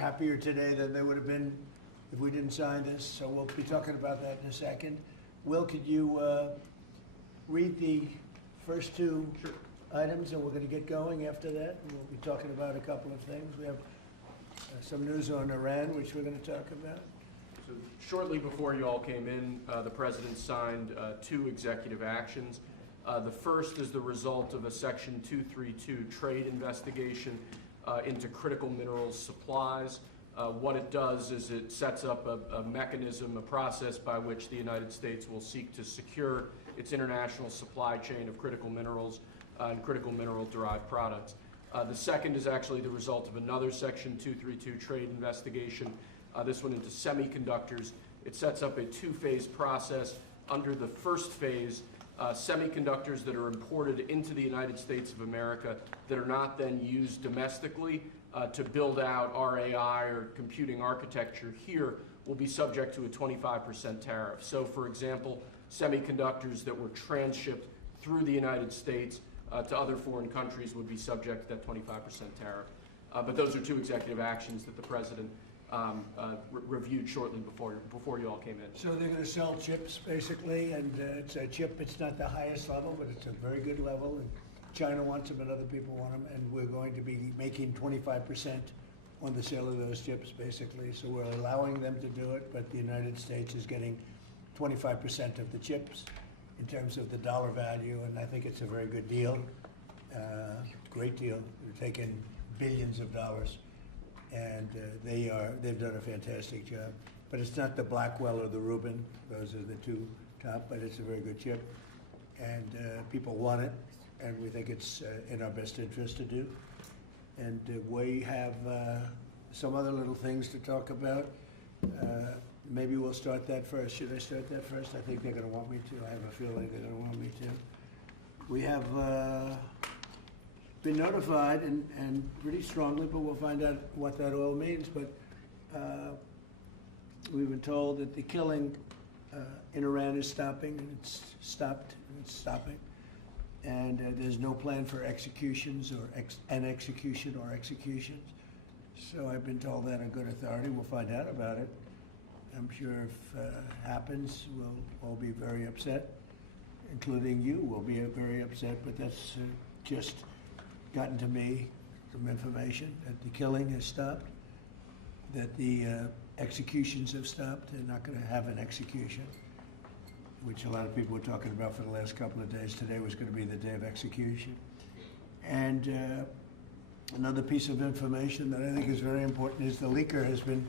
happier today than they would have been if we didn't sign this. So we'll be talking about that in a second. Will, could you read the first two items, and we're going to get going after that. And we'll be talking about a couple of things. We have some news on Iran, which we're going to talk about. So shortly before you all came in, the President signed two executive actions. The first is the result of a Section 232 trade investigation into critical minerals supplies. What it does is it sets up a mechanism, a process by which the United States will seek to secure its international supply chain of critical minerals and critical mineral-derived products. The second is actually the result of another Section 232 trade investigation, this one into semiconductors. It sets up a two-phase process. Under the first phase, semiconductors that are imported into the United States of America that are not then used domestically to build out our AI or computing architecture here will be subject to a 25% tariff. So, for example, semiconductors that were transshipped through the United States to other foreign countries would be subject to that 25% tariff. But those are two executive actions that the President reviewed shortly before you all came in. So they're going to sell chips, basically, and it's a chip. It's not the highest level, but it's a very good level. And China wants them, and other people want them, and we're going to be making 25% on the sale of those chips, basically. So we're allowing them to do it, but the United States is getting 25% of the chips in terms of the dollar value, and I think it's a very good deal, great deal. They're taking billions of dollars. And they've done a fantastic job. But it's not the Blackwell or the Rubin. Those are the two top, but it's a very good chip. And people want it, and we think it's in our best interest to do. And we have some other little things to talk about. Maybe we'll start that first. Should I start that first? I think they're going to want me to. I have a feeling they're going to want me to. We have been notified, and pretty strongly, but we'll find out what that all means. But we've been told that the killing in Iran is stopping, and it's stopped, and it's stopping. And there's no plan for executions or an execution or executions. So I've been told that on good authority. We'll find out about it. I'm sure if it happens, we'll all be very upset, including you will be very upset, but that's just gotten to me some information that the killing has stopped, that the executions have stopped. They're not going to have an execution, which a lot of people were talking about for the last couple of days. Today was going to be the day of execution. And another piece of information that I think is very important is the leaker has been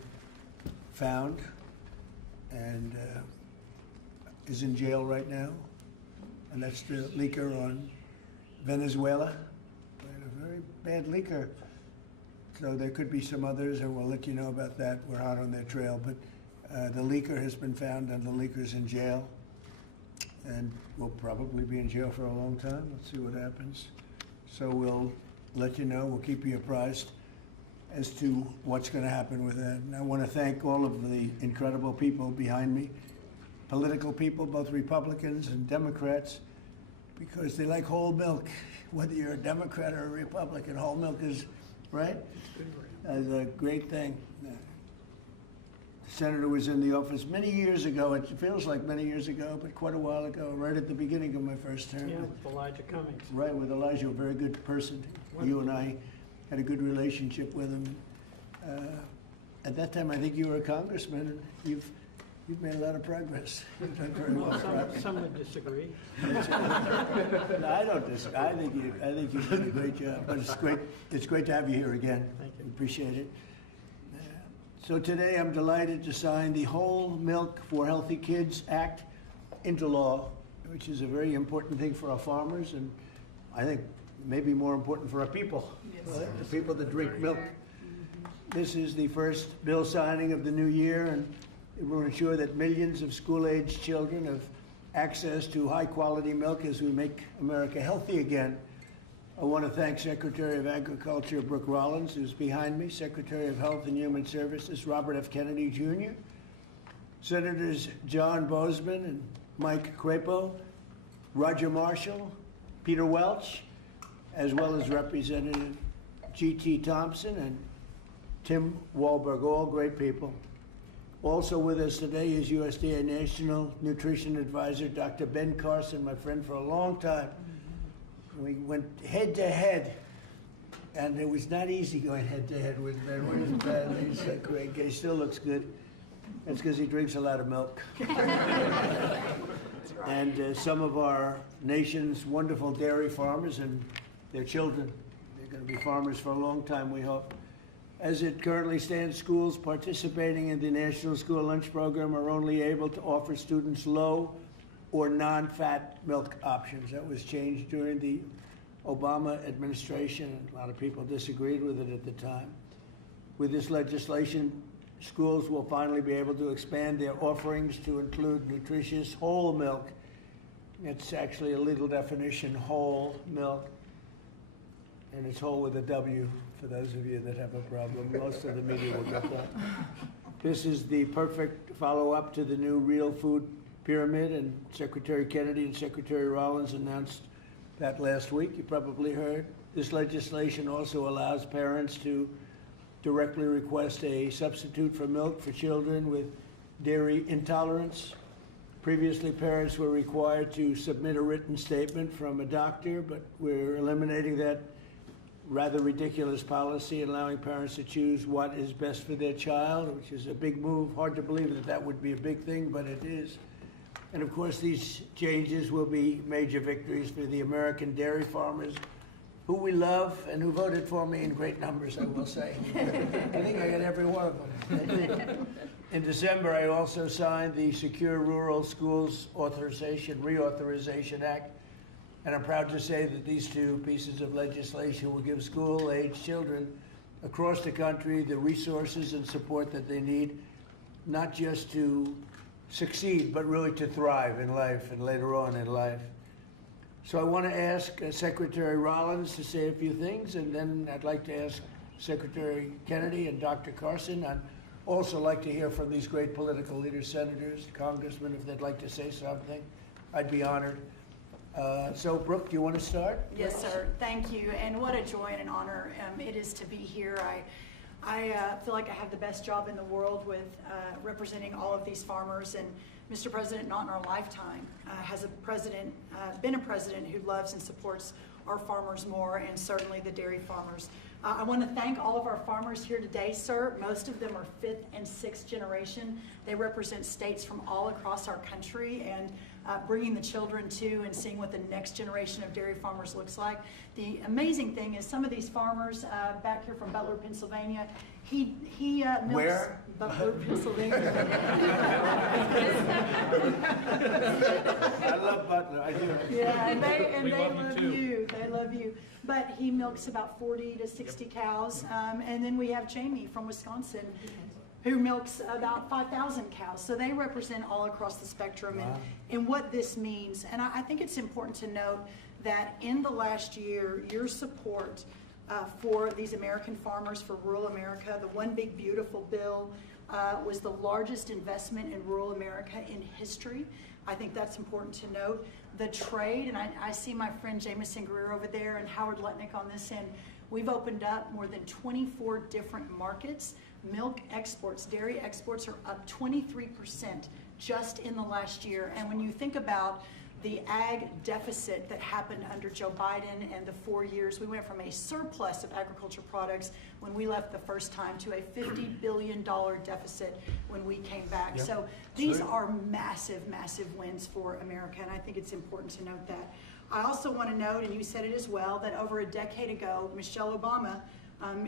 found and is in jail right now. And that's the leaker on Venezuela. A very bad leaker. So there could be some others, and we'll let you know about that. We're out on their trail. But the leaker has been found, and the leaker's in jail. And will probably be in jail for a long time. Let's see what happens. So we'll let you know. We'll keep you apprised as to what's going to happen with that. And I want to thank all of the incredible people behind me, political people, both Republicans and Democrats, because they like whole milk. Whether you're a Democrat or a Republican, whole milk is, right? That's a great thing. The senator was in the office many years ago. It feels like many years ago, but quite a while ago, right at the beginning of my first term. Yeah, with Elijah Cummings. Right, with Elijah, a very good person. You and I had a good relationship with him. At that time, I think you were a congressman, and you've made a lot of progress. You've done very well. Some would disagree. No, I don't disagree. I think you did a great job. But it's great. It's great to have you here again. Thank you. Appreciate it. So today, I'm delighted to sign the Whole Milk for Healthy Kids Act into law, which is a very important thing for our farmers, and I think maybe more important for our people, right? The people that drink milk. This is the first bill signing of the new year, and it will ensure that millions of school-aged children have access to high-quality milk as we make America healthy again. I want to thank Secretary of Agriculture Brooke Rollins, who's behind me, Secretary of Health and Human Services Robert F. Kennedy Jr., Senators John Boozman and Mike Crapo, Roger Marshall, Peter Welch, as well as Representative G.T. Thompson and Tim Wahlberg, all great people. Also with us today is USDA National Nutrition Advisor, Dr. Ben Carson, my friend for a long time. We went head to head, and it was not easy going head to head with Ben. He's great. He still looks good. That's because he drinks a lot of milk. And some of our nation's wonderful dairy farmers and their children. They're going to be farmers for a long time, we hope. As it currently stands, schools participating in the National School Lunch Program are only able to offer students low or non-fat milk options. That was changed during the Obama administration. A lot of people disagreed with it at the time. With this legislation, schools will finally be able to expand their offerings to include nutritious whole milk. It's actually a legal definition, whole milk. And it's whole with a W for those of you that have a problem. Most of the media will get that. This is the perfect follow-up to the new Real Food Pyramid, and Secretary Kennedy and Secretary Rollins announced that last week. You probably heard. This legislation also allows parents to directly request a substitute for milk for children with dairy intolerance. Previously, parents were required to submit a written statement from a doctor, but we're eliminating that rather ridiculous policy, allowing parents to choose what is best for their child, which is a big move. Hard to believe that that would be a big thing, but it is. And of course, these changes will be major victories for the American dairy farmers, who we love and who voted for me in great numbers, I will say. I think I got every one of them. In December, I also signed the Secure Rural Schools Reauthorization Act. And I'm proud to say that these two pieces of legislation will give school-age children across the country the resources and support that they need, not just to succeed, but really to thrive in life and later on in life. So I want to ask Secretary Rollins to say a few things, and then I'd like to ask Secretary Kennedy and Dr. Carson. I'd also like to hear from these great political leaders, senators, congressmen, if they'd like to say something. I'd be honored. So, Brooke, do you want to start? Yes, sir. Thank you. And what a joy and an honor it is to be here. I feel like I have the best job in the world with representing all of these farmers. And Mr. President, not in our lifetime, has been a president who loves and supports our farmers more, and certainly the dairy farmers. I want to thank all of our farmers here today, sir. Most of them are 5th and 6th generation. They represent states from all across our country, and bringing the children to and seeing what the next generation of dairy farmers looks like. The amazing thing is some of these farmers back here from Butler, Pennsylvania, he milks. Where? Butler, Pennsylvania. I love Butler, I do. Yeah, and they love you. They love you. But he milks about 40 to 60 cows. And then we have Jamie from Wisconsin, who milks about 5,000 cows. So they represent all across the spectrum. Wow. And what this means. And I think it's important to note that in the last year, your support for these American farmers, for rural America, the One Big Beautiful bill was the largest investment in rural America in history. I think that's important to note. The trade, and I see my friend Jameson Greer over there and Howard Letnick on this end. We've opened up more than 24 different markets. Milk exports, dairy exports are up 23% just in the last year. And when you think about the ag deficit that happened under Joe Biden and the 4 years, we went from a surplus of agriculture products when we left the first time to a $50 billion deficit when we came back. Yep. So these are massive, massive wins for America, and I think it's important to note that. I also want to note, and you said it as well, that over a decade ago, Michelle Obama,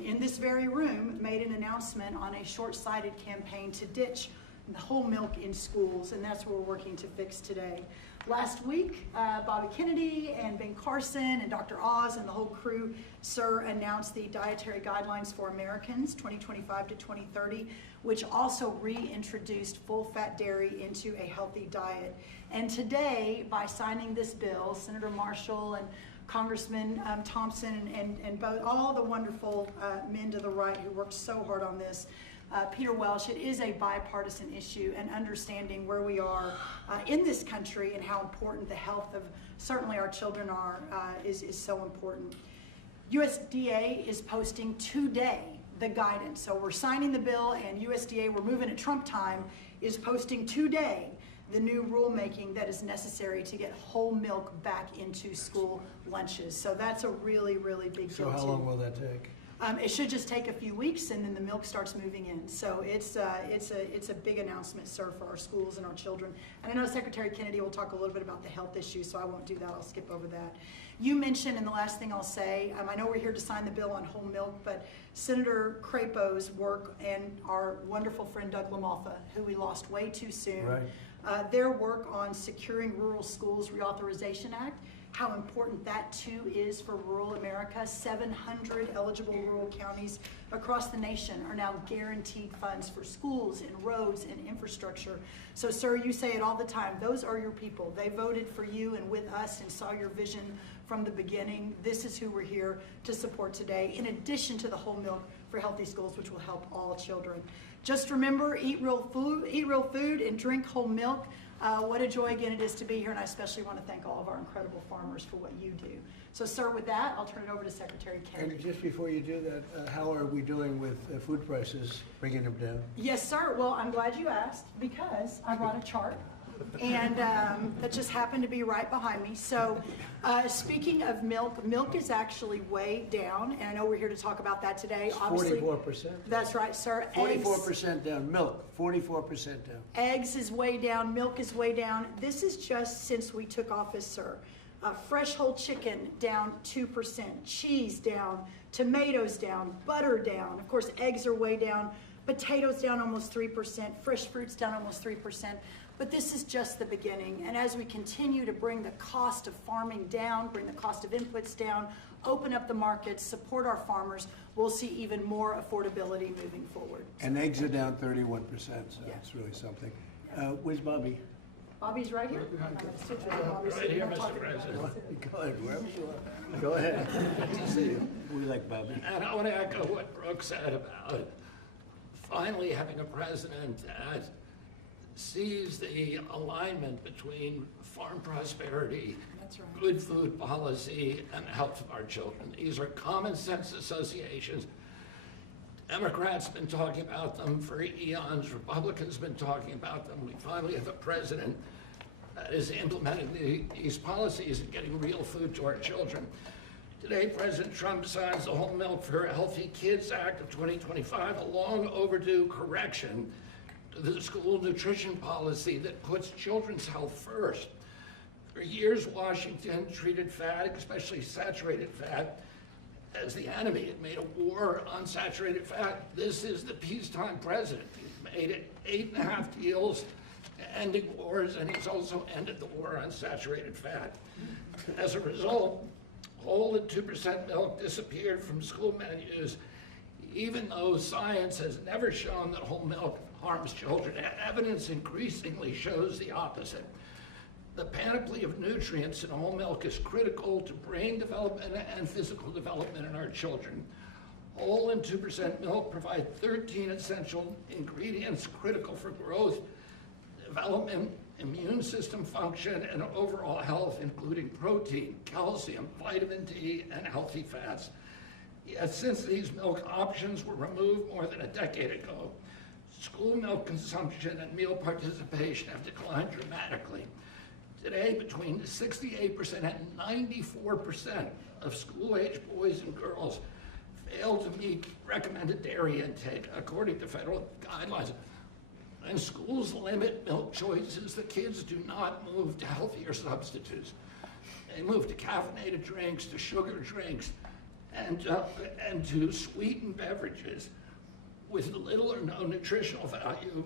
in this very room, made an announcement on a short-sighted campaign to ditch the whole milk in schools, and that's what we're working to fix today. Last week, Bobby Kennedy and Ben Carson and Dr. Oz and the whole crew, sir, announced the Dietary Guidelines for Americans 2025 to 2030, which also reintroduced full-fat dairy into a healthy diet. And today, by signing this bill, Senator Marshall and Congressman Thompson and both, all the wonderful men to the right who worked so hard on this, Peter Welch, it is a bipartisan issue, and understanding where we are in this country and how important the health of certainly our children are is so important. USDA is posting today the guidance. So we're signing the bill, and USDA, we're moving at Trump time, is posting today the new rulemaking that is necessary to get whole milk back into school lunches. So that's a really, really big deal So how too. long will that take? It should just take a few weeks, and then the milk starts moving in. So it's a big announcement, sir, for our schools and our children. And I know Secretary Kennedy will talk a little bit about the health issues, so I won't do that. I'll skip over that. You mentioned, and the last thing I'll say, I know we're here to sign the bill on whole milk, but Senator Crapo's work and our wonderful friend Doug LaMalfa, who we lost way too soon, Right. their work on securing Rural Schools Reauthorization Act, how important that too is for rural America. 700 eligible rural counties across the nation are now guaranteed funds for schools and roads and infrastructure. So sir, you say it all the time, those are your people. They voted for you and with us and saw your vision from the beginning. This is who we're here to support today, in addition to the whole milk for healthy schools, which will help all children. Just remember, eat real food and drink whole milk. What a joy again it is to be here, and I especially want to thank all of our incredible farmers for what you do. So sir, with that, I'll turn it over to Secretary Kennedy. And just before you do that, how are we doing with food prices, bringing them down? Yes, sir. Well, I'm glad you asked, because I brought a chart, and that just happened to be right behind me. So speaking of milk, milk is actually way down, and I know we're here to talk about that today. Obviously, 44%. that's right, sir. Eggs, 44% down. Milk, 44% down. eggs is way down, milk is way down. This is just since we took office, sir. Fresh whole chicken down 2%, cheese down, tomatoes down, butter down. Of course, eggs are way down, potatoes down almost 3%, fresh fruits down almost 3%. But this is just the beginning. And as we continue to bring the cost of farming down, bring the cost of inputs down, open up the markets, support our farmers, we'll see even more affordability moving forward. And eggs are down 31%, so Yeah. it's really something. Where's Bobby? Bobby's right here. I'm gonna switch with Bobby so Right we here, don't talk Mr. about President. it. Go ahead, wherever you are. Go ahead. Good to see you. We like Bobby. And I want to echo what Brooke said about finally having a president that sees the alignment between farm prosperity, That's right. good food policy, and the health of our children. These are common sense associations. Democrats have been talking about them for eons. Republicans have been talking about them. We finally have a president that is implementing these policies and getting real food to our children. Today, President Trump signs the Whole Milk for Healthy Kids Act of 2025, a long overdue correction to the school nutrition policy that puts children's health first. For years, Washington treated fat, especially saturated fat, as the enemy. It made a war on saturated fat. This is the peacetime president. He's made it 8.5 deals ending wars, and he's also ended the war on saturated fat. As a result, whole and 2% milk disappeared from school menus, even though science has never shown that whole milk harms children. Evidence increasingly shows the opposite. The panoply of nutrients in whole milk is critical to brain development and physical development in our children. Whole and 2% milk provide 13 essential ingredients critical for growth, development, immune system function, and overall health, including protein, calcium, vitamin D, and healthy fats. Yet since these milk options were removed more than a decade ago, school milk consumption and meal participation have declined dramatically. Today, between 68% and 94% of school-age boys and girls fail to meet recommended dairy intake, according to federal guidelines. When schools limit milk choices, the kids do not move to healthier substitutes. They move to caffeinated drinks, to sugar drinks, and to sweetened beverages with little or no nutritional value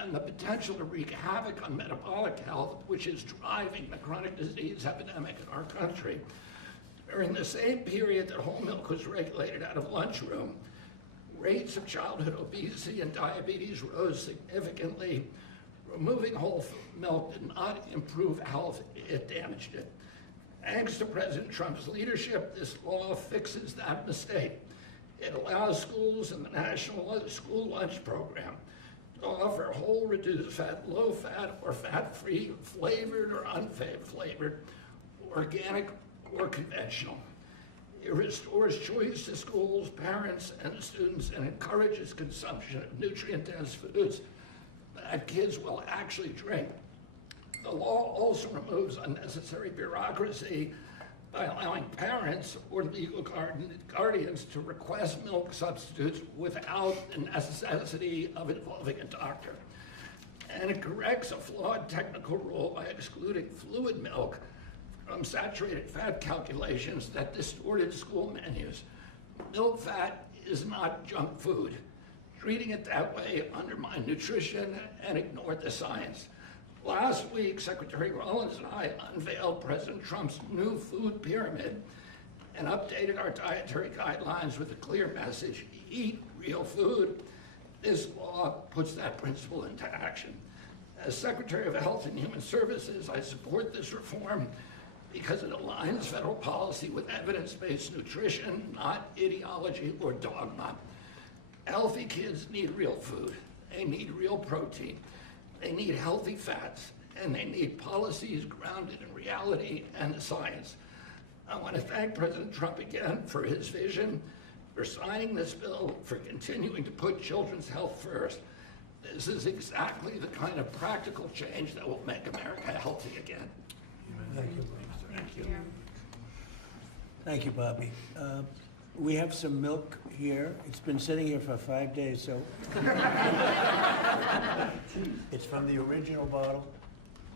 and the potential to wreak havoc on metabolic health, which is driving the chronic disease epidemic in our country. During the same period that whole milk was regulated out of lunchroom, rates of childhood obesity and diabetes rose significantly. Removing whole milk did not improve health, it damaged it. Thanks to President Trump's leadership, this law fixes that mistake. It allows schools in the National School Lunch Program to offer whole reduced fat, low fat, or fat-free, flavored or unflavored, organic or conventional. It restores choice to schools, parents, and students, and encourages consumption of nutrient-dense foods that kids will actually drink. The law also removes unnecessary bureaucracy by allowing parents or legal guardians to request milk substitutes without the necessity of involving a doctor. And it corrects a flawed technical rule by excluding fluid milk from saturated fat calculations that distorted school menus. Milk fat is not junk food. Treating it that way undermined nutrition and ignored the science. Last week, Secretary Rollins and I unveiled President Trump's new food pyramid and updated our dietary guidelines with a clear message: eat real food. This law puts that principle into action. As Secretary of Health and Human Services, I support this reform because it aligns federal policy with evidence-based nutrition, not ideology or dogma. Healthy kids need real food. They need real protein. They need healthy fats, and they need policies grounded in reality and the science. I want to thank President Trump again for his vision, for signing this bill, for continuing to put children's health first. This is exactly the kind of practical change that will make America healthy again. Thank you. Thank you. Thank you, Bobby. We have some milk here. It's been sitting here for 5 days, so. It's from the original bottle,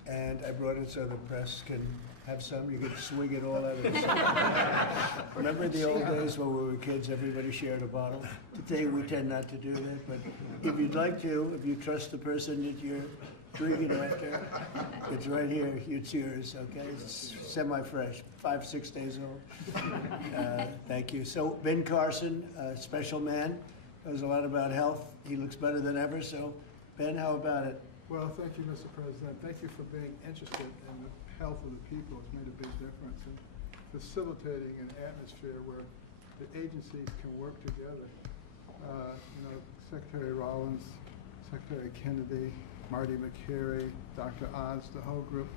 and I brought it so the press can have some. You can swig it all out of it. Remember the old days when we were kids, everybody shared a bottle? Today, we tend not to do that, but if you'd like to, if you trust the person that you're drinking after, it's right here, it's yours, okay? It's semi-fresh, 5, 6 days old. Thank you. So Ben Carson, special man, knows a lot about health. He looks better than ever, so Ben, how about it? Well, thank you, Mr. President. Thank you for being interested in the health of the people. It's made a big difference in facilitating an atmosphere where the agencies can work together. Secretary Rollins, Secretary Kennedy, Marty McCary, Dr. Oz, the whole group,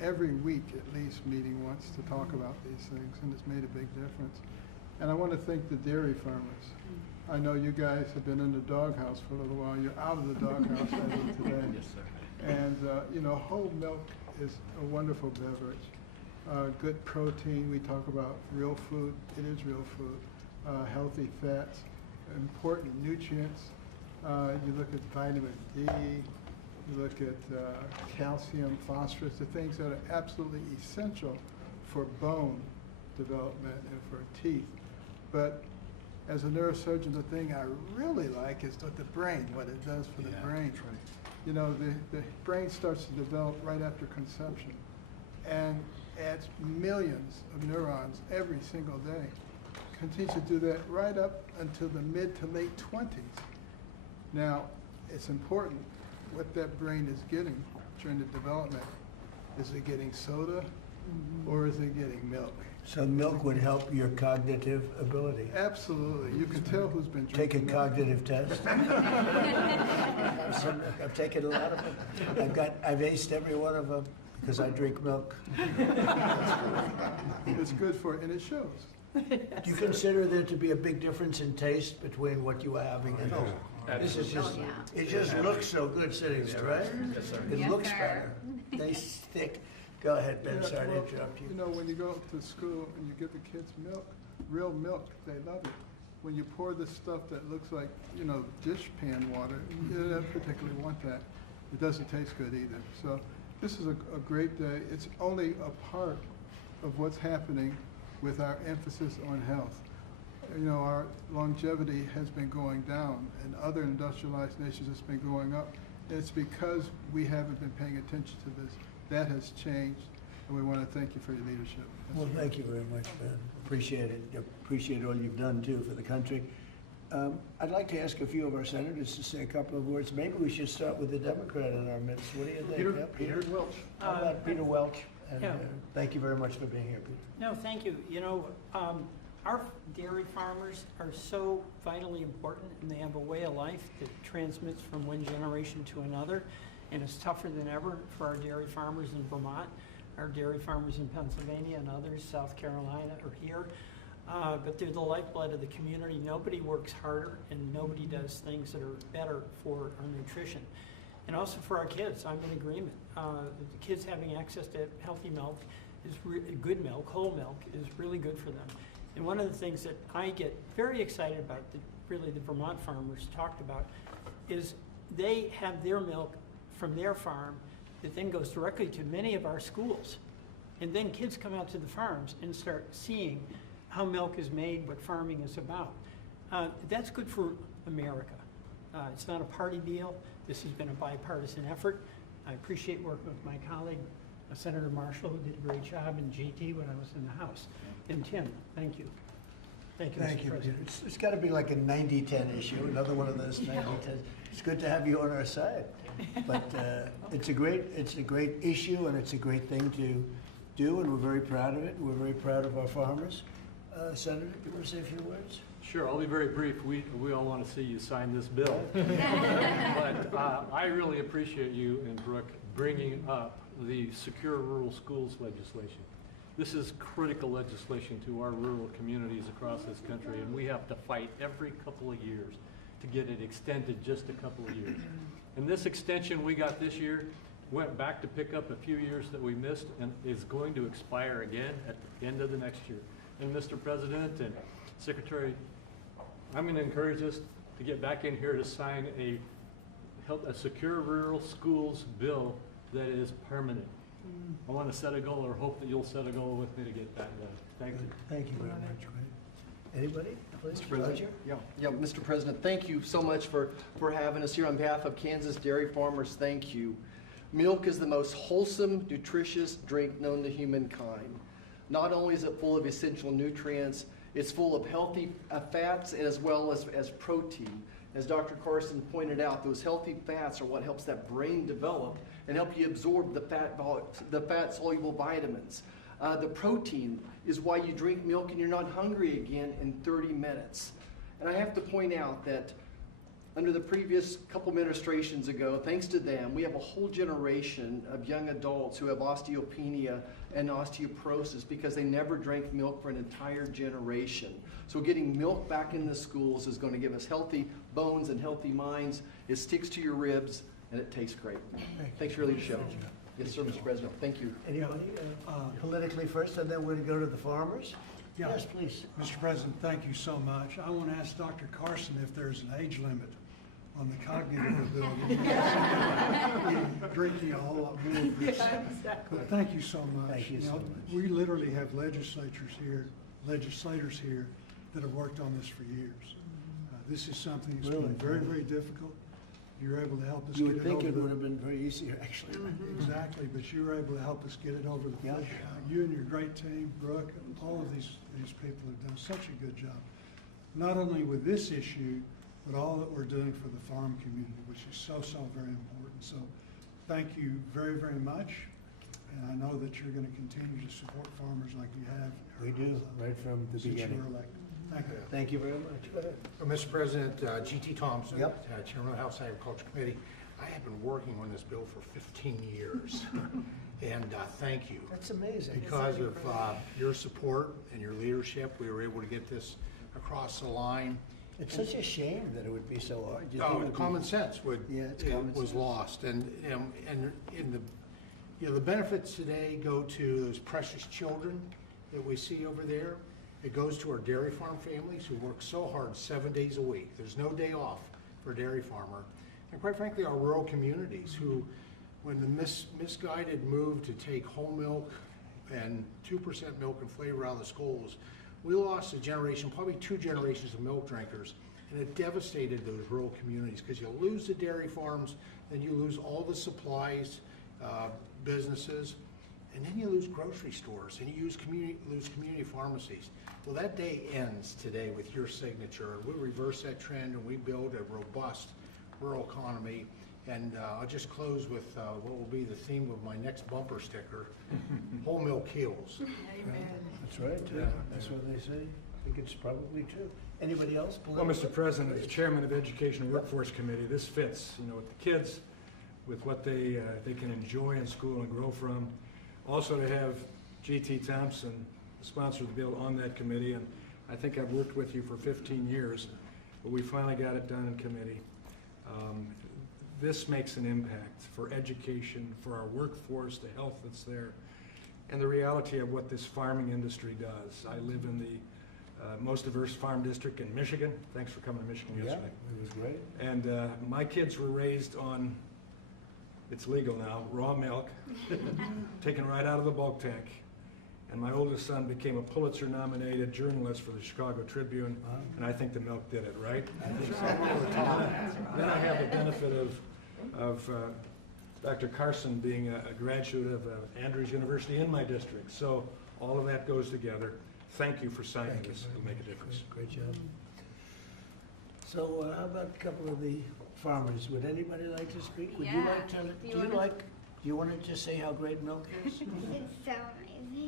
every week at least meeting once to talk about these things, and it's made a big difference. And I want to thank the dairy farmers. I know you guys have been in the doghouse for a little while. You're out of the doghouse as of today. Yes, sir. And, whole milk is a wonderful beverage. Good protein, we talk about real food. It is real food. Healthy fats, important nutrients. You look at vitamin D, you look at calcium, phosphorus, the things that are absolutely essential for bone development and for teeth. But as a neurosurgeon, the thing I really like is the brain, what it does for the brain. You know, the brain starts to develop right after conception and adds millions of neurons every single day. Continues to do that right up until the mid to late 20s. Now, it's important what that brain is getting during the development. Is it getting soda or is it getting milk? So milk would help your cognitive ability. Absolutely. You can tell who's been Take a drinking milk. cognitive test. I've taken a lot of them. I've aced every one of them because I drink milk. It's good for it, and it shows. Do you consider there to be a big difference in taste between what you are having and this is just, it just looks so good sitting there, right? Yes, sir. It Yes, looks sir. better. They stick. Go ahead, Ben, Yeah, sorry to well, interrupt you. You know, when you go to school and you give the kids milk, real milk, they love it. When you pour this stuff that looks like, dish pan water, you don't particularly want that. It doesn't taste good either. So this is a great day. It's only a part of what's happening with our emphasis on health. Our longevity has been going down, and other industrialized nations it's been going up. And it's because we haven't been paying attention to this. That has changed, and we want to thank you for your leadership. Well, thank you very much, Ben. Appreciate it. Appreciate all you've done, too, for the country. I'd like to ask a few of our senators to say a couple of words. Maybe we should start with the Democrat in our midst. What do you think? Yeah, Peter Welch. How about Peter Welch? And Yeah. thank you very much for being here, Peter. No, thank you. Our dairy farmers are so vitally important, and they have a way of life that transmits from one generation to another, and it's tougher than ever for our dairy farmers in Vermont, our dairy farmers in Pennsylvania and others, South Carolina, or here. but they're the lifeblood of the community. Nobody works harder and nobody does things that are better for our nutrition. And also for our kids, I'm in agreement. The kids having access to healthy milk is good milk, whole milk, is really good for them. And one of the things that I get very excited about, that really the Vermont farmers talked about, is they have their milk from their farm that then goes directly to many of our schools. And then kids come out to the farms and start seeing how milk is made, what farming is about. That's good for America. It's not a party deal. This has been a bipartisan effort. I appreciate working with my colleague, Senator Marshall, who did a great job, and GT when I was in the House. And Tim, thank you. Thank you, Thank Mr. you, Peter. President. It's got to be like a 90-10 issue, another one of those 90-10. It's good to have you on our side. But it's a great issue, and it's a great thing to do, and we're very proud of it. We're very proud of our farmers. Senator, do you want to say a few words? Sure, I'll be very brief. We all want to see you sign this bill. But I really appreciate you and Brooke bringing up the Secure Rural Schools legislation. This is critical legislation to our rural communities across this country, and we have to fight every couple of years to get it extended just a couple of years. And this extension we got this year went back to pick up a few years that we missed and is going to expire again at the end of the next year. And Mr. President and Secretary, I'm going to encourage us to get back in here to sign a Secure Rural Schools bill that is permanent. I want to set a goal, or hope that you'll set a goal with me to get that done. Thank you. Thank you very much. Anybody? Please, Mr. President. Roger? Yeah, Mr. President, thank you so much for having us here. On behalf of Kansas dairy farmers, thank you. Milk is the most wholesome, nutritious drink known to humankind. Not only is it full of essential nutrients, it's full of healthy fats as well as protein. As Dr. Carson pointed out, those healthy fats are what helps that brain develop and help you absorb the fat-soluble vitamins. The protein is why you drink milk and you're not hungry again in 30 minutes. And I have to point out that under the previous couple administrations ago, thanks to them, we have a whole generation of young adults who have osteopenia and osteoporosis because they never drank milk for an entire generation. So getting milk back in the schools is going to give us healthy bones and healthy minds. It sticks to your ribs and it tastes great. Thanks for your leadership. Yes, sir, Mr. President. Thank you. Anybody? Politically first, and then we're going to go to the farmers. Yeah. Yes, please. Mr. President, thank you so much. I want to ask Dr. Carson if there's an age limit on the cognitive ability. Drinking a whole lot more of this. But thank you so much. Thank you so much. We literally have legislators here that have worked on this for years. This is something that's Really? been very, very difficult. You're able to help us You get would it think over it would the... have been very easy, actually. Exactly, but you were able to help us get it over the Yeah. finish line. You and your great team, Brooke, and all of these people have done such a good job. Not only with this issue, but all that we're doing for the farm community, which is so, so very important. So thank you very, very much. And I know that you're going to continue to support farmers like you have. We do, right from the Since you beginning. were elected. Thank you. Thank you very much. Go ahead. Mr. President, G.T. Thompson, Yep. Chairman of the House Agriculture Committee. I have been working on this bill for 15 years, and thank you. That's amazing. Because of your support and your leadership, we were able to get this across the line. It's such a shame that it would be so hard. You think it Oh, would be- common sense Yeah, it's common was sense. lost, and in the benefits today go to those precious children that we see over there. It goes to our dairy farm families who work so hard 7 days a week. There's no day off for a dairy farmer. And quite frankly, our rural communities who, when the misguided move to take whole milk and 2% milk and flavor out of the schools, we lost a generation, probably 2 generations of milk drinkers, and it devastated those rural communities because you lose the dairy farms, then you lose all the supplies, businesses, and then you lose grocery stores, and you lose community pharmacies. Well, that day ends today with your signature. We reverse that trend and we build a robust rural economy. And I'll just close with what will be the theme of my next bumper sticker, whole milk heals. That's right. That's what they say. I think it's probably true. Anybody else? Well, Mr. President, as Chairman of Education and Workforce Committee, this fits, with the kids, with what they can enjoy in school and grow from. Also to have G.T. Thompson sponsor the bill on that committee, and I think I've worked with you for 15 years, but we finally got it done in committee. This makes an impact for education, for our workforce, the health that's there, and the reality of what this farming industry does. I live in the most diverse farm district in Michigan. Thanks for coming to Michigan Yeah, yesterday. it was great. And my kids were raised on, it's legal now, raw milk, taken right out of the bulk tank. And my oldest son became a Pulitzer-nominated journalist for the Chicago Tribune, and I think the milk did it, right? Then I have the benefit of Dr. Carson being a graduate of Andrews University in my district. So all of that goes together. Thank you for signing Thank you this. very It'll make a much. difference. Great job. So how about a couple of the farmers? Would anybody like to speak? Would you Yeah. like to, do you want to just say how great milk is?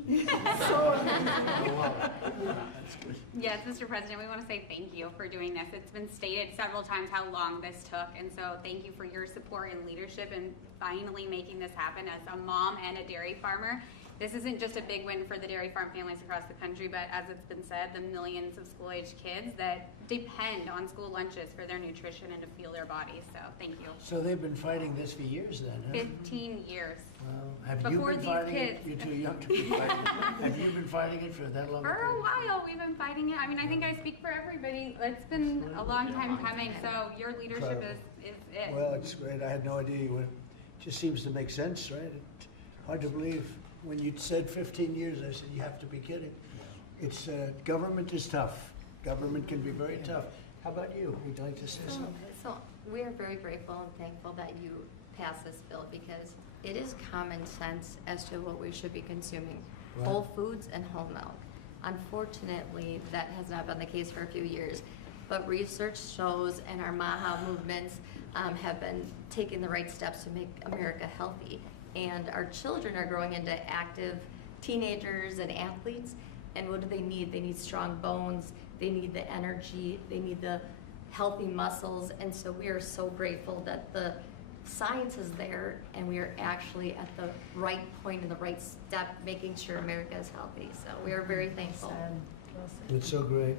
It's so amazing. That's good. Yes, Mr. President, we want to say thank you for doing this. It's been stated several times how long this took, and so thank you for your support and leadership in finally making this happen. As a mom and a dairy farmer, this isn't just a big win for the dairy farm families across the country, but as it's been said, the millions of school-aged kids that depend on school lunches for their nutrition and to fuel their bodies. So thank you. So they've been fighting this for years then, huh? 15 years. Well, have you Before been these fighting it? kids. You're too young to be fighting it. Have you been fighting it for that long? For a while, we've been fighting it. I mean, I think I speak for everybody. It's been a long time coming, so your leadership is it. Well, it's great. I had no idea you would. Just seems to make sense, right? Hard to believe. When you said 15 years, I said, you have to be kidding. It's, government is tough. Government can be very tough. How about you? Would you like to say something? So we are very grateful and thankful that you passed this bill because it is common sense as to what we should be consuming. Right. Whole foods and whole milk. Unfortunately, that has not been the case for a few years. But research shows and our MAHA movements have been taking the right steps to make America healthy. And our children are growing into active teenagers and athletes. And what do they need? They need strong bones, they need the energy, they need the healthy muscles. And so we are so grateful that the science is there and we are actually at the right point in the right step, making sure America is healthy. So we are very thankful. It's so great.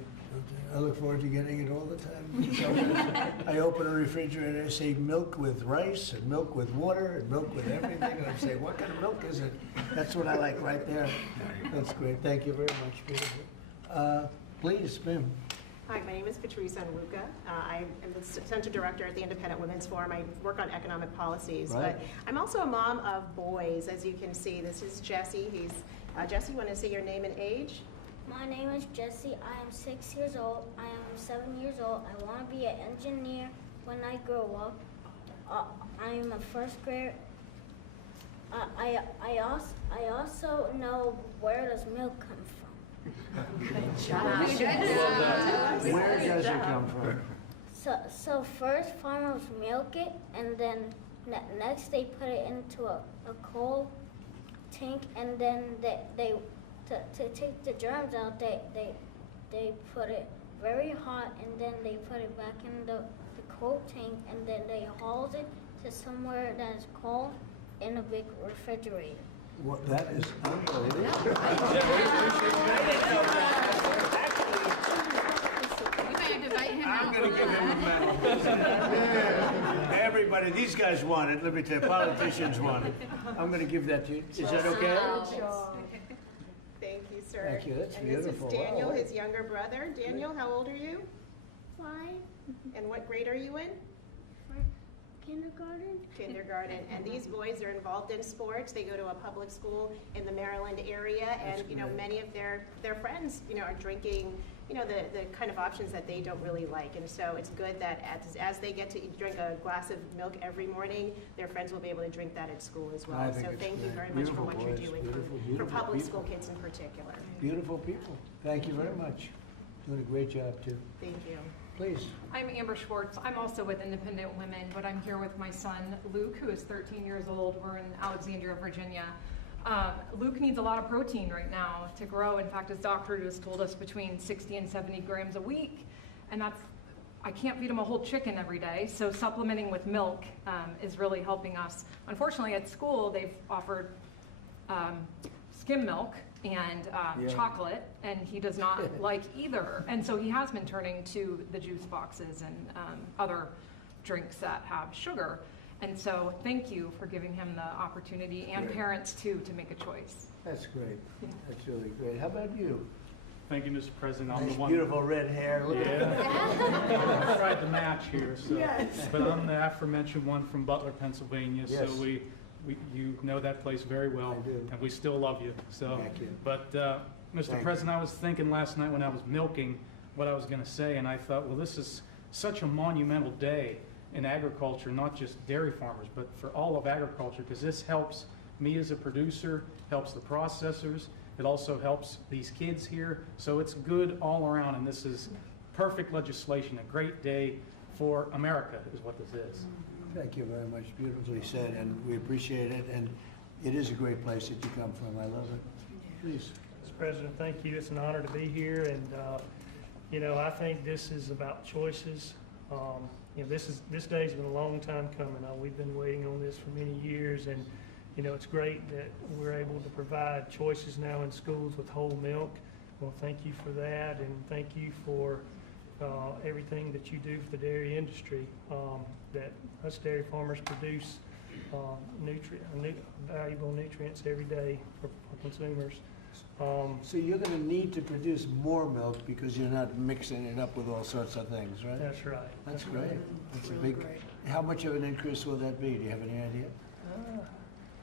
I look forward to getting it all the time. I open a refrigerator, I say milk with rice and milk with water and milk with everything. And I say, what kind of milk is it? That's what I like right there. That's great. Thank you very much. Beautiful. Please, ma'am. Hi, my name is Patrice Enruca. I am the Center Director at the Independent Women's Forum. I work on economic policies, Right. but I'm also a mom of boys, as you can see. This is Jesse. Jesse, you want to say your name and age? My name is Jesse. I am 6 years old. I am 7 years old. I want to be an engineer when I grow up. I am a first grader. I also know where does milk come from. Where does it come from? So first farmers milk it, and then next they put it into a coal tank, and then they to take the germs out, they put it very hot, and then they put it back in the coal tank, and then they haul it to somewhere that is cold in a big refrigerator. What, that is unbelievable. I'm going to give him a medal. Everybody, these guys want it. Let me tell you, politicians want it. I'm going to give that to you. Is that okay? Thank you, sir. Thank you. That's and beautiful. This is Daniel, Wow. his younger brother. Daniel, how old are you? 5. And what grade are you in? Kindergarten. Kindergarten. And these boys are involved in sports. They go to a public school in the Maryland area, and That's you know great. many of their friends are drinking the kind of options that they don't really like. And so it's good that as they get to drink a glass of milk every morning, their friends will be able to drink that at school as well. I think So it's thank you great. very much for Beautiful what you're boys, doing beautiful, for beautiful public people. school kids in particular. Beautiful people. Thank you very much. Doing a great job, too. Thank you. Please. I'm Amber Schwartz. I'm also with Independent Women, but I'm here with my son, Luke, who is 13 years old. We're in Alexandria, Virginia. Luke needs a lot of protein right now to grow. In fact, his doctor has told us between 60 and 70 grams a week. And I can't feed him a whole chicken every day, so supplementing with milk is really helping us. Unfortunately, at school, they've offered skim milk, and Yeah. chocolate, and he does not like either. And so he has been turning to the juice boxes and other drinks that have sugar. And so thank you for giving him the opportunity, and Great. parents too, to make a choice. That's great. That's really great. How about you? Thank you, Mr. President. I'm Nice, the one. beautiful red hair. Look at Yeah. I tried to match here, so. Yes. But I'm the aforementioned one from Butler, Pennsylvania, so Yes. you know that place very well. I do. And we still love you, so. Thank you. But, Mr. Thank President, I was thinking last night when I was milking what I was gonna say, and I thought, well, this is such a monumental day in agriculture, not just dairy farmers, but for all of agriculture, because this helps me as a producer, helps the processors, it also helps these kids here, so it's good all around, and this is perfect legislation, a great day for America is what this is. Thank you very much. Beautifully said, and we appreciate it, and it is a great place that you come from. I love it. Please. Mr. President, thank you. It's an honor to be here, and, you know, I think this is about choices. You know, this day's been a long time coming. We've been waiting on this for many years, and, you know, it's great that we're able to provide choices now in schools with whole milk. Well, thank you for that, and thank you for everything that you do for the dairy industry. That us dairy farmers produce valuable nutrients every day for consumers. So you're going to need to produce more milk because you're not mixing it up with all sorts of things, right? That's right. That's great. That's a Really big. great. How much of an increase will that be? Do you have any idea?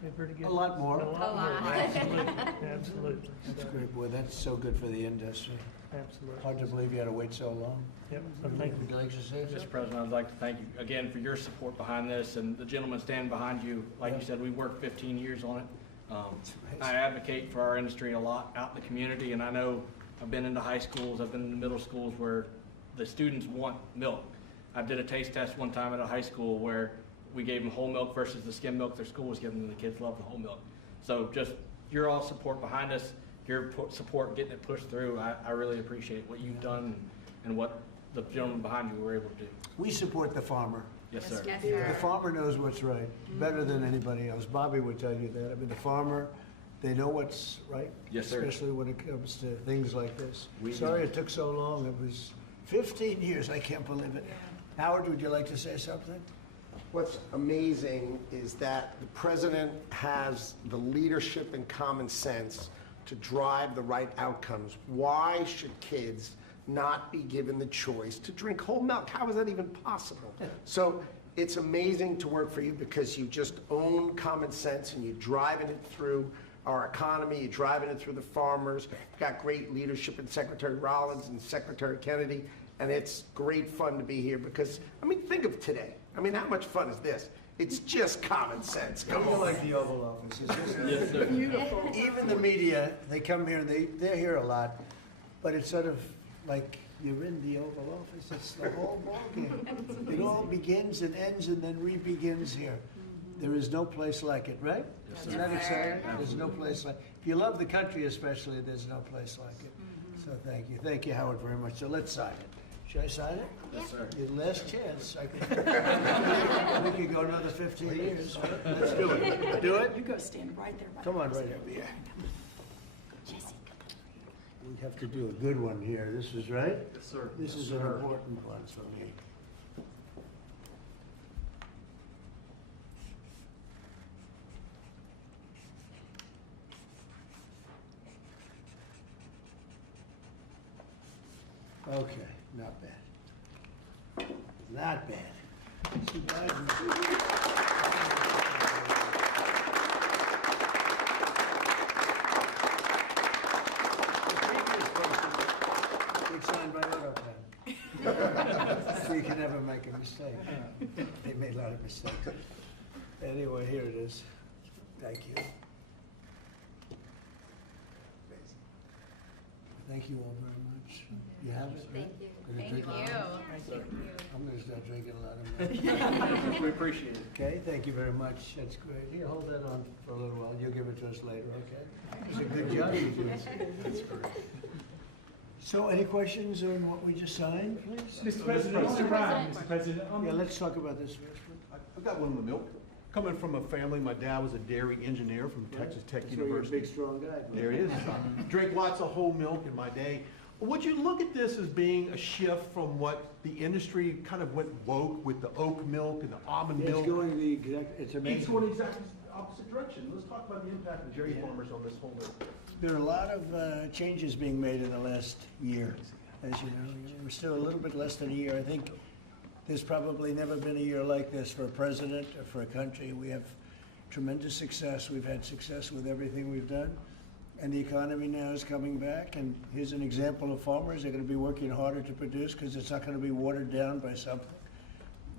They're pretty good. A lot more. A lot more. Absolutely. Absolutely. That's So, great, boy. That's so good for the industry. Absolutely. Hard to believe you had to wait so long. Yep. So thank you. Would you like to say something? Mr. President, I'd like to thank you again for your support behind this, and the gentleman standing behind you. Like you said, we worked 15 years on it. I advocate for our industry a lot out in the community, and I know I've been into high schools, I've been in the middle schools where the students want milk. I did a taste test one time at a high school where we gave them whole milk versus the skim milk their school was giving them. The kids love the whole milk. So just your all support behind us, your support getting it pushed through, I really appreciate what you've done and what the gentleman behind you were able to do. We support the farmer. Yes, sir. Yes, The sir. farmer knows what's right, better than anybody else. Bobby would tell you that. I mean, the farmer, they know what's right. Yes, sir. Especially when it comes to things like this. We Sorry do. it took so long. It was 15 years. I can't believe it. Howard, would you like to say something? What's amazing is that the president has the leadership and common sense to drive the right outcomes. Why should kids not be given the choice to drink whole milk? How is that even possible? So it's amazing to work for you because you just own common sense and you're driving it through our economy, you're driving it through the farmers. You've got great leadership in Secretary Rollins and Secretary Kennedy, and it's great fun to be here because, I mean, think of today. I mean, how much fun is this? It's just common sense. Come You on. like the Oval Office. It's just Yes, sir. Beautiful. even the media, they come here and they're here a lot, but it's sort of like you're in the Oval Office. It's the whole ballgame. It all begins and ends and then re-begins here. There is no place like it, right? Isn't that exciting? There's no place like, if you love the country especially, there's no place like it. So thank you. Thank you, Howard, very much. So let's sign it. Should I sign it? Yes, sir. Your last chance. We could go another 15 years. Let's do it. Do it? You go stand right there. by Come on, the right over here. We have to do a good one here. This is right? Yes, sir. This is an important one for me. Okay, not bad. Not bad. See, Biden- It's signed by AutoPen. So you can never make a mistake. They made a lot of mistakes. Anyway, here it is. Thank you. Thank you all very much. You have it? Thank you. Gonna Thank drink you. it? Thank you. I'm gonna start drinking a lot of milk. We appreciate it. Okay, thank you very much. That's great. Here, hold that on for a little while. You'll give it to us later, okay? It's a good job you did. That's great. So any questions on what we just signed, please? Mr. President, Mr. President, Yeah, let's talk about this first. I've got one on the milk. coming from a family, my dad was a dairy engineer from Texas Tech That's why you're a University. big, strong guy. There it is. Drink lots of whole milk in my day. Would you look at this as being a shift from what the industry kind of went woke with the oat milk and the almond It's milk? going the exact, it's amazing. It's going exactly the opposite direction. Let's talk about the impact of dairy farmers on this whole thing. There are a lot of changes being made in the last year, as you know. We're still a little bit less than a year. I think there's probably never been a year like this for a president or for a country. We have tremendous success. We've had success with everything we've done. And the economy now is coming back. And here's an example of farmers. They're going to be working harder to produce because it's not going to be watered down by something.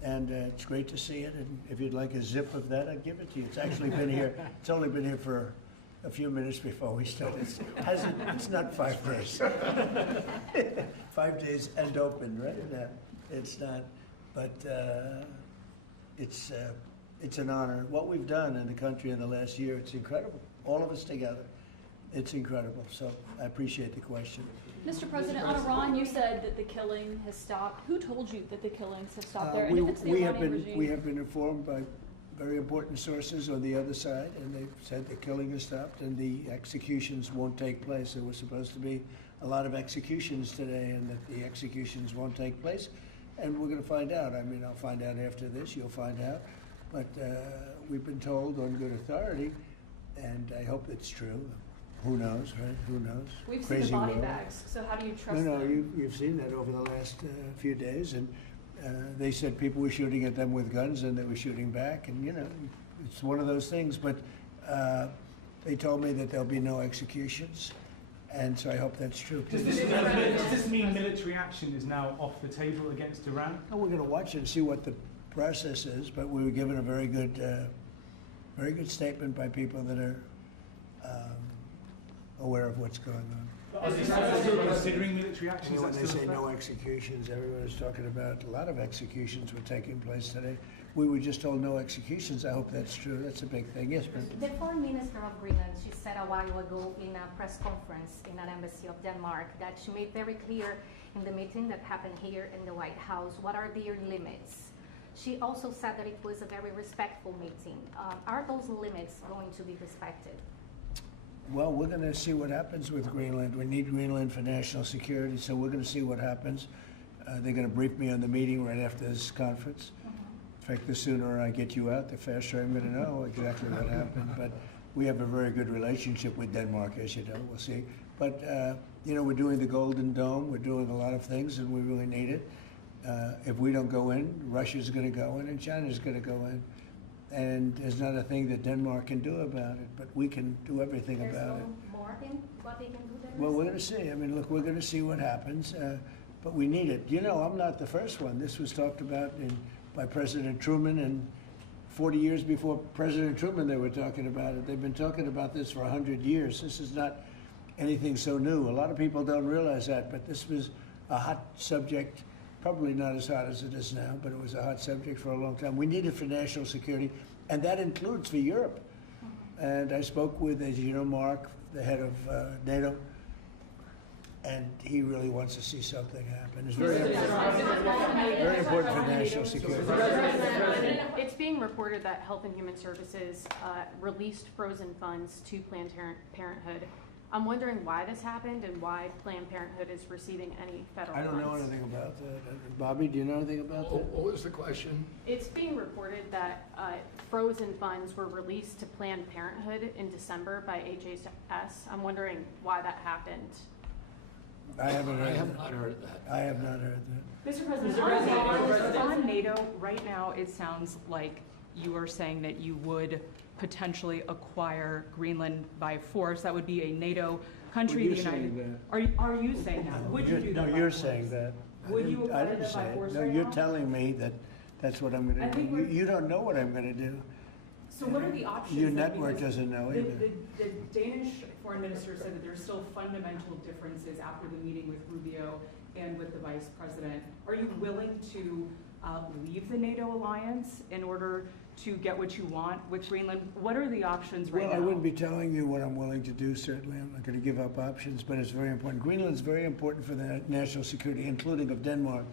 And it's great to see it. And if you'd like a zip of that, I'd give it to you. It's actually been here. It's only been here for a few minutes before we started. It's not 5 days. 5 days and open, right? No, it's not. But it's an honor. What we've done in the country in the last year, it's incredible. All of us together. It's incredible. So I appreciate the question. Mr. President, on Iran, you said that the killing has stopped. Who told you that the killings have stopped there? And if it's the Iranian regime? We have been informed by very important sources on the other side, and they've said the killing has stopped and the executions won't take place. There was supposed to be a lot of executions today, and that the executions won't take place. And we're going to find out. I mean, I'll find out after this. You'll find out. But we've been told on good authority, and I hope it's true. Who knows, right? Who knows? We've Crazy seen the body world. bags, so how do you trust No, them? you've seen that over the last few days, and they said people were shooting at them with guns, and they were shooting back, and you know, it's one of those things. But they told me that there'll be no executions, and so I hope that's true. Does this mean military action is now off the table against Iran? And we're going to watch it and see what the process is, but we were given a very good statement by people that are aware of what's going on. Is that still considering military action? When Is they that still say a no threat? executions, everyone is talking about a lot of executions were taking place today. We were just told no executions. I hope that's true. That's a big thing. Yes, ma'am. The foreign minister of Greenland, she said a while ago in a press conference in an embassy of Denmark that she made very clear in the meeting that happened here in the White House what are their limits. She also said that it was a very respectful meeting. Are those limits going to be respected? Well, we're going to see what happens with Greenland. We need Greenland for national security, so we're going to see what happens. They're going to brief me on the meeting right after this conference. In fact, the sooner I get you out, the faster I'm going to know exactly what happened. But we have a very good relationship with Denmark, as you know. We'll see. But, you know, we're doing the Golden Dome. We're doing a lot of things, and we really need it. If we don't go in, Russia's going to go in, and China's going to go in. And there's not a thing that Denmark can do about it, but we can do everything There's about no it. more in what they can do there? Well, we're going to see. I mean, look, we're going to see what happens, but we need it. You know, I'm not the first one. This was talked about by President Truman, and 40 years before President Truman, they were talking about it. They've been talking about this for 100 years. This is not anything so new. A lot of people don't realize that, but this was a hot subject. Probably not as hot as it is now, but it was a hot subject for a long time. We need it for national security, and that includes for Europe. And I spoke with, as you know, Mark, the head of NATO, and he really wants to see something happen. It's very important for national security. It's being reported that Health and Human Services released frozen funds to Planned Parenthood. I'm wondering why this happened and why Planned Parenthood is receiving any federal I don't know funds. anything about that. Bobby, do you know anything about that? What was the question? It's being reported that frozen funds were released to Planned Parenthood in December by HHS. I'm wondering why that happened. I haven't heard I have that. not heard that. I have not heard that. Mr. President, on NATO, right now, it sounds like you are saying that you would potentially acquire Greenland by force. That would be a NATO country. Well, the you're United. saying Are you saying that? Would you do that? No, by you're force? saying that. Would you I acquire didn't that by say it. force No, right you're now? telling me that that's what I'm I going to think do. we're- You don't know what I'm going to do. So what are the options? Your then? network Because doesn't know the- either. The Danish foreign minister said that there's still fundamental differences after the meeting with Rubio and with the vice president. Are you willing to leave the NATO alliance in order to get what you want with Greenland? What are the options right Well, now? I wouldn't be telling you what I'm willing to do, certainly. I'm not going to give up options, but it's very important. Greenland's very important for the national security, including of Denmark.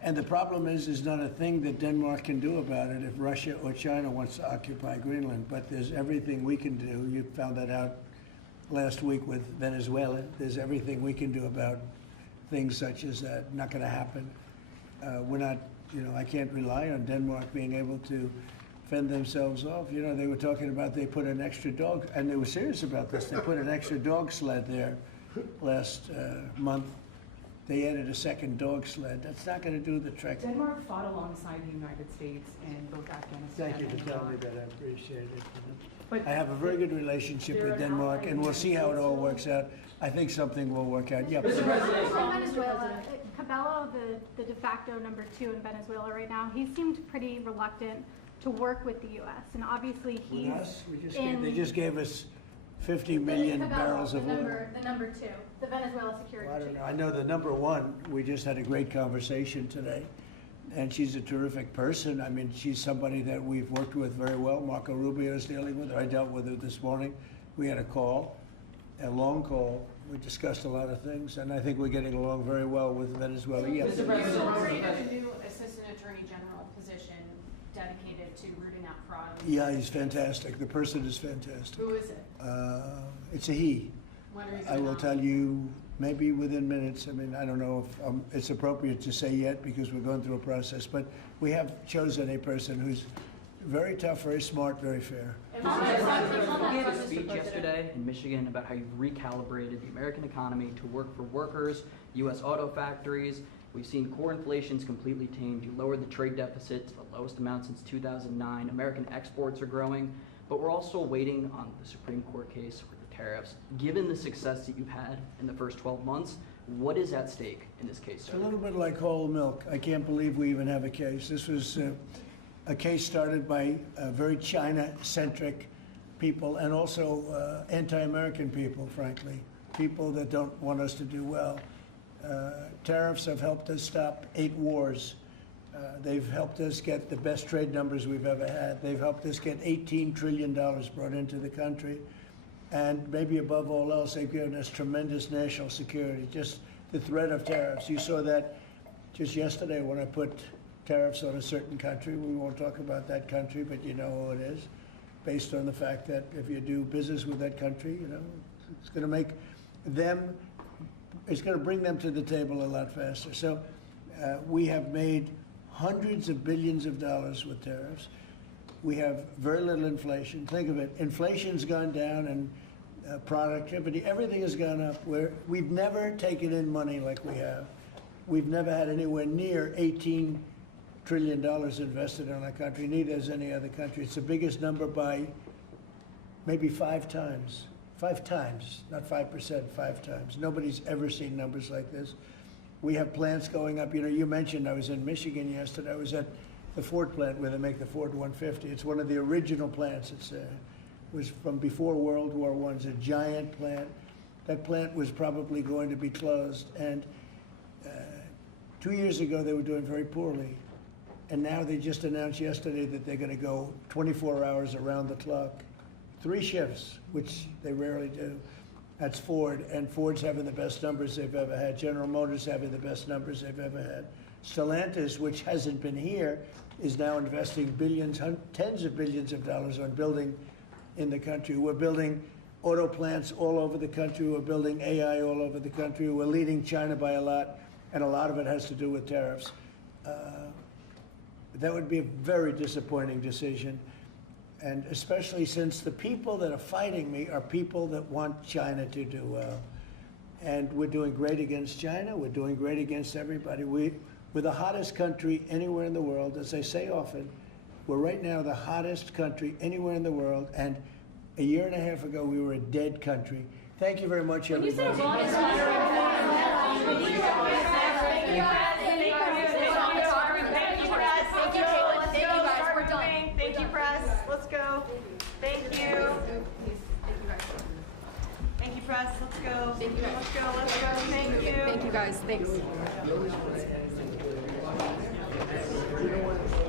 And the problem is, there's not a thing that Denmark can do about it if Russia or China wants to occupy Greenland. But there's everything we can do. You found that out last week with Venezuela. There's everything we can do about things such as that. Not going to happen. We're not, I can't rely on Denmark being able to fend themselves off. They were talking about they put an extra dog, and they were serious about this. They put an extra dog sled there last month. They added a second dog sled. That's not going to do the trick. Denmark fought alongside the United States in both Afghanistan Thank you and for telling me Iraq. that. I appreciate it. But I have a very good relationship they're with an Denmark, ally and we'll of the see how it all United works out. I think something will work out. Yeah. Venezuela, Cabello, the de facto number 2 in Venezuela right now, he seemed pretty reluctant to work with the U.S. And obviously he's With us? They just gave us 50 million Cabello, barrels of oil. the number 2, the Venezuela security Well, I don't chief. know. I know the number 1, we just had a great conversation today, and she's a terrific person. I mean, she's somebody that we've worked with very well. Marco Rubio is dealing with her. I dealt with her this morning. We had a call, a long call. We discussed a lot of things, and I think we're getting along very well with Venezuela. Yeah. Mr. President, you created a new Assistant Attorney General position dedicated to rooting out fraud. Yeah, he's fantastic. The person is fantastic. Who is it? It's a he. When are you I gonna will tell you maybe within minutes. I mean, I don't know if it's appropriate to say yet because we're going through a process, but we have chosen a person who's very tough, very smart, very fair. You gave a speech yesterday in Michigan about how you've recalibrated the American economy to work for workers, U.S. auto factories. We've seen core inflation's completely tamed. You lowered the trade deficit to the lowest amount since 2009. American exports are growing, but we're also waiting on the Supreme Court case with the tariffs. Given the success that you've had in the first 12 months, what is at stake in this case, It's sir? a little bit like whole milk. I can't believe we even have a case. This was a case started by very China-centric people and also anti-American people, frankly, people that don't want us to do well. Tariffs have helped us stop 8 wars. They've helped us get the best trade numbers we've ever had. They've helped us get $18 trillion brought into the country. And maybe above all else, they've given us tremendous national security. Just the threat of tariffs. You saw that just yesterday when I put tariffs on a certain country. We won't talk about that country, but you know who it is, based on the fact that if you do business with that country, it's going to make them, it's going to bring them to the table a lot faster. So we have made hundreds of billions of dollars with tariffs. We have very little inflation. Think of it, inflation's gone down and productivity, everything has gone up. We've never taken in money like we have. We've never had anywhere near $18 trillion invested in our country, neither has any other country. It's the biggest number by maybe 5 times. 5 times, not 5%, 5 times. Nobody's ever seen numbers like this. We have plants going up. You mentioned I was in Michigan yesterday. I was at the Ford plant where they make the Ford 150. It's one of the original plants. It was from before World War I. It's a giant plant. That plant was probably going to be closed. And 2 years ago, they were doing very poorly. And now they just announced yesterday that they're going to go 24 hours around the clock. 3 shifts, which they rarely do. That's Ford, and Ford's having the best numbers they've ever had. General Motors having the best numbers they've ever had. Stellantis, which hasn't been here, is now investing billions, tens of billions of dollars on building in the country. We're building auto plants all over the country. We're building AI all over the country. We're leading China by a lot, and a lot of it has to do with tariffs. That would be a very disappointing decision. And especially since the people that are fighting me are people that want China to do well. And we're doing great against China. We're doing great against everybody. We're the hottest country anywhere in the world. As I say often, we're right now the hottest country anywhere in the world. And a year and a half ago, we were a dead country. Thank you very much, everybody. Thank you, press. Let's go. Thank you. Thank you, press. Let's go. Thank you. Let's go. Let's go. Thank you. Thank you, guys. Thanks. You know what?